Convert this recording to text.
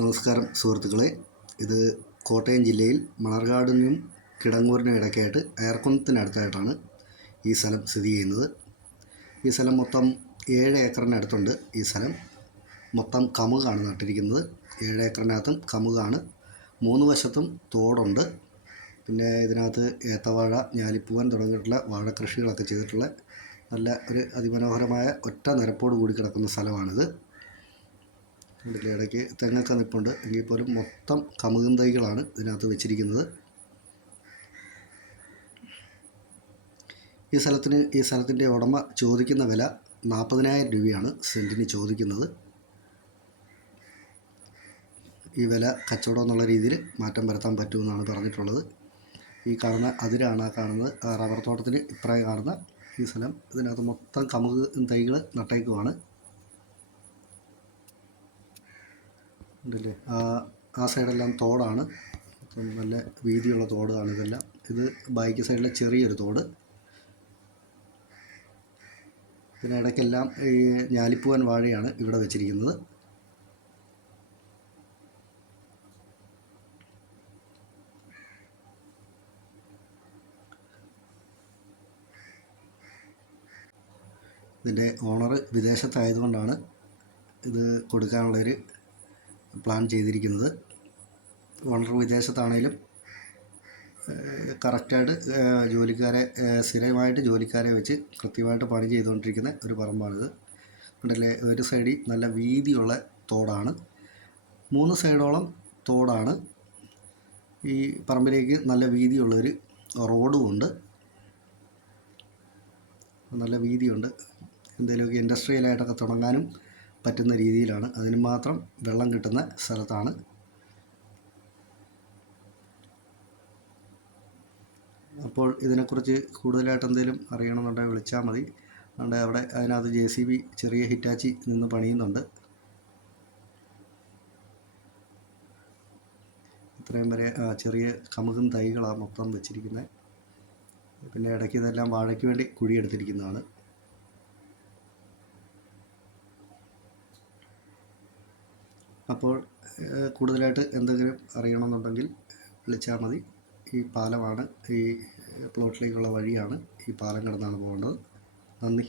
നമസ്കാരം സുഹൃത്തുക്കളെ. ഇത് കോട്ടയം ജില്ലയിൽ മണർകാടിനും കിടങ്ങൂരിനും ഇടയ്ക്കായിട്ട് അയർക്കുന്നത്തിനടുത്തായിട്ടാണ് ഈ സ്ഥലം സ്ഥിതി ചെയ്യുന്നത്. ഈ സ്ഥലം മൊത്തം 7 ഏക്കറിനടുത്തുണ്ട്. ഈ സ്ഥലം മൊത്തം കമുകാണ് നട്ടിരിക്കുന്നത്. 7 ഏക്കറിനകത്തും കമുകാണ്. 3 വശത്തും തോടുണ്ട്. പിന്നെ ഇതിനകത്ത് ഏത്തവാഴ, ഞാലിപ്പൂവൻ തുടങ്ങിയിട്ടുള്ള വാഴക്കൃഷികളൊക്കെ ചെയ്തിട്ടുള്ള നല്ല ഒരു അതിമനോഹരമായ ഒറ്റ നിരപ്പോട് കൂടി കിടക്കുന്ന സ്ഥലമാണിത്. ഇതിൻ്റെ ഇടയ്ക്ക് തെങ്ങൊക്കെ നിൽപ്പുണ്ട്. എങ്കിൽ പോലും മൊത്തം കമുകും തൈകളാണ് ഇതിനകത്ത് വെച്ചിരിക്കുന്നത്. ഈ സ്ഥലത്തിൻ്റെ ഉടമ ചോദിക്കുന്ന വില 40,000 രൂപയാണ് സെൻറ്റിന് ചോദിക്കുന്നത്. ഈ വില കച്ചവടം എന്നുള്ള രീതിയിൽ മാറ്റം വരുത്താൻ പറ്റുമെന്നാണ് പറഞ്ഞിട്ടുള്ളത്. ഈ കാണുന്ന അതിരാണ് കാണുന്നത്. ആ റബ്ബർ തോട്ടത്തിന് ഇപ്പുറം കാണുന്ന ഈ സ്ഥലം. ഇതിനകത്ത് മൊത്തം കമുക് തൈകൾ നട്ടേക്കുവാണ്. ഉണ്ടല്ലേ, ആ സൈഡെല്ലാം തോടാണ്. നല്ല വീതിയുള്ള തോടാണ് ഇതെല്ലാം. ഇത് ബാക്ക് സൈഡിലെ ചെറിയൊരു തോട്. ഇതിനിടയ്ക്കെല്ലാം ഈ ഞാലിപ്പൂവൻ വാഴയാണ് ഇവിടെ വെച്ചിരിക്കുന്നത്. ഇതിൻ്റെ ഓണർ വിദേശത്തായതുകൊണ്ടാണ് ഇത് കൊടുക്കാനുള്ളൊരു പ്ലാൻ ചെയ്തിരിക്കുന്നത്. ഓണർ വിദേശത്താണേലും കറക്റ്റായിട്ട് സ്ഥിരമായിട്ട് ജോലിക്കാരെ വെച്ച് കൃത്യമായിട്ട് പണി ചെയ്തുകൊണ്ടിരിക്കുന്ന ഒരു പറമ്പാണിത്. ഉണ്ടല്ലേ, ഒരു സൈഡിൽ നല്ല വീതിയുള്ള തോടാണ്. 3 സൈഡോളം തോടാണ്. ഈ പറമ്പിലേക്ക് നല്ല വീതിയുള്ളൊരു റോഡും ഉണ്ട്. നല്ല വീതിയുണ്ട്. എന്തെങ്കിലുമൊക്കെ ഇൻഡസ്ട്രിയലായിട്ടൊക്കെ തുടങ്ങാനും പറ്റുന്ന രീതിയിലാണ്. അതിന് മാത്രം വെള്ളം കിട്ടുന്ന സ്ഥലത്താണ്. അപ്പോൾ ഇതിനെക്കുറിച്ച് കൂടുതലായിട്ട് എന്തെങ്കിലും അറിയണമെന്നുണ്ടെങ്കിൽ വിളിച്ചാൽ മതി. അവിടെ അതിനകത്ത് JCB ചെറിയ ഹിറ്റാച്ചി നിന്ന് പണിയുന്നുണ്ട്. ഇത്രയും വരെ ചെറിയ കമുകും തൈകളാണ് മൊത്തം വെച്ചിരിക്കുന്നത്. പിന്നെ ഇടയ്ക്ക് ഇതെല്ലാം വാഴയ്ക്ക് വേണ്ടി കുഴിയെടുത്തിരിക്കുന്നതാണ്. അപ്പോൾ കൂടുതലായിട്ട് എന്തെങ്കിലും അറിയണമെന്നുണ്ടെങ്കിൽ വിളിച്ചാൽ മതി. ഈ പാലമാണ്, ഈ പ്ലോട്ടിലേക്കുള്ള വഴിയാണ്. ഈ പാലം കടന്നാണ് പോകേണ്ടത്. നന്ദി.